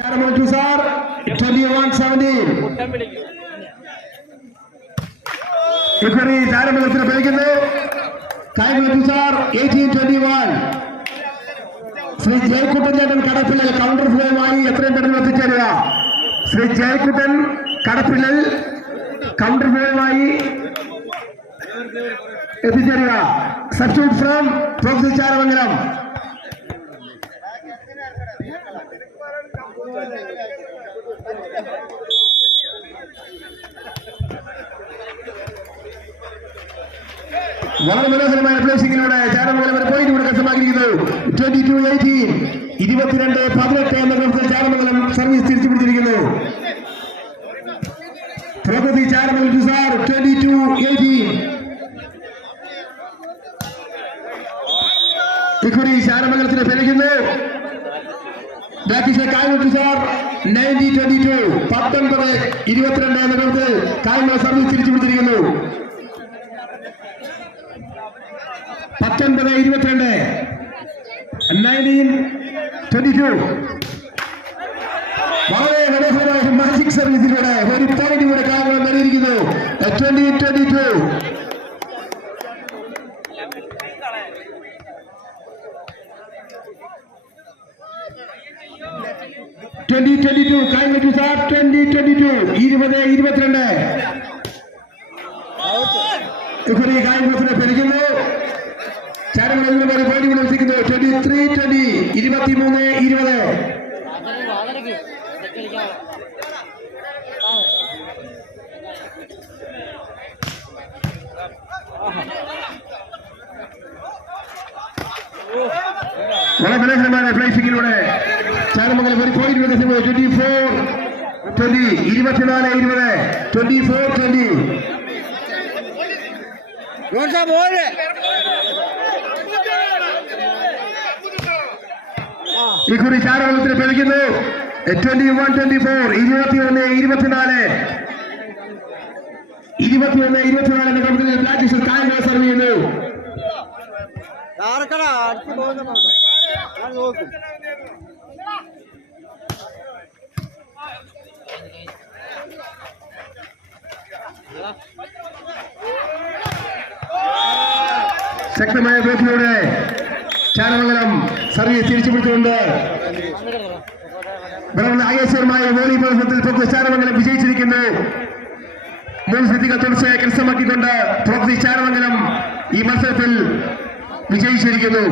Chairman sir, 21-17. ഇക്കുറി താരമത്സരം കളിക്കുന്നു കായ്മത്തു sir eighteen twenty one Sri Jayakuttan ചേട്ടൻ കടപ്പിള്ളൽ കൗണ്ടർ ഫ്ലോയുമായി എത്രയും പെട്ടെന്ന് എത്തിച്ചേരുക. ശ്രീ ജയക്കുട്ടൻ കടപ്പിള്ളൽ കൗണ്ടർ ഫ്ലോയുമായി എത്തിച്ചേരുക. Substitute from professor Charamangalam. വളരെ മനോഹരമായ പ്ലേസിംഗിലൂടെ ചാരമംഗലം ഒരു പോയിന്റ് കൂടെ കരസ്ഥമാക്കിയിരിക്കുന്നു ട്വന്റി ടു എയ്റ്റീൻ ഇരുപത്തിരണ്ട് പതിനെട്ട് എന്ന ക്രമത്തിൽ ചാരമംഗലം സർവീസ് തിരിച്ചു പിടിച്ചിരിക്കുന്നു പ്രകൃതി Charamangalam sir twenty two eighteen ചാരമംഗലത്തിന് പിഴയ്ക്കുന്നു ബാറ്റിഷെ കായ്മുട്ടി സാർ നയന്റി ട്വന്റി ടു പത്തൊൻപത് ഇരുപത്തിരണ്ട് ക്രമത്തിൽ കായ്മ സർവീസ് തിരിച്ചു പിടിച്ചിരിക്കുന്നു പത്തൊൻപത് ഇരുപത്തിരണ്ട് നയന്റീൻ ട്വന്റി ടു. വളരെ മനോഹരമായ മാജിക് സർവീസിലൂടെ ഒരു പോയിന്റ് കൂടെ കാരണം നേടിയിരിക്കുന്നു twenty twenty two twenty twenty two കഴിഞ്ഞു സാർ ട്വന്റി ട്വന്റി ടു ഇരുപത് ഇരുപത്തിരണ്ട്. ഇക്കുറി കായ്മത്തിന് പെരുകുന്നു ചാരങ്ങളിൽ വരെ പോയിന്റ് വിളിച്ചിരിക്കുന്നു. ട്വന്റി ത്രീ ട്വന്റി ഇരുപത്തിമൂന്ന് ഇരുപത്. വളരെ മനോഹരമായ ഫ്ലൈസിംഗിലൂടെ ചാരമംഗലം ഒരു പോയിന്റ് വികസിക്കുന്നു ട്വന്റി ഫോർ ട്വന്റി ഇരുപത്തിനാല് ഇരുപത് ട്വന്റി ഫോർ ട്വന്റി ഇക്കുറി ചാരമംഗലത്തിന് പെരുകുന്നു ട്വന്റി വൺ ട്വന്റി ഫോർ ഇരുപത്തി ഒന്ന് ഇരുപത്തിനാല്. ഇരുപത്തിയൊന്ന് ഇരുപത്തിനാല് എന്ന കായിക സർവ് ചെയ്യുന്നു. ആർക്കടാ അടുത്ത് പോകുന്ന നോക്കാം. ശക്തമായ ബ്ലോക്കിലൂടെ ചാരമംഗലം സർവീസ് തിരിച്ചു പിടിച്ചുകൊണ്ട് എസ് ആകേശ്വരമായ വോളിബോൾ മത്സരത്തിൽ ചാരമംഗലം വിജയിച്ചിരിക്കുന്നു. മൂന്ന് സ്ഥിതികൾ തുടർച്ചയായി കരസ്ഥമാക്കിക്കൊണ്ട് പ്രോക്സി ചാരമംഗലം ഈ മത്സരത്തിൽ വിജയിച്ചിരിക്കുന്നു.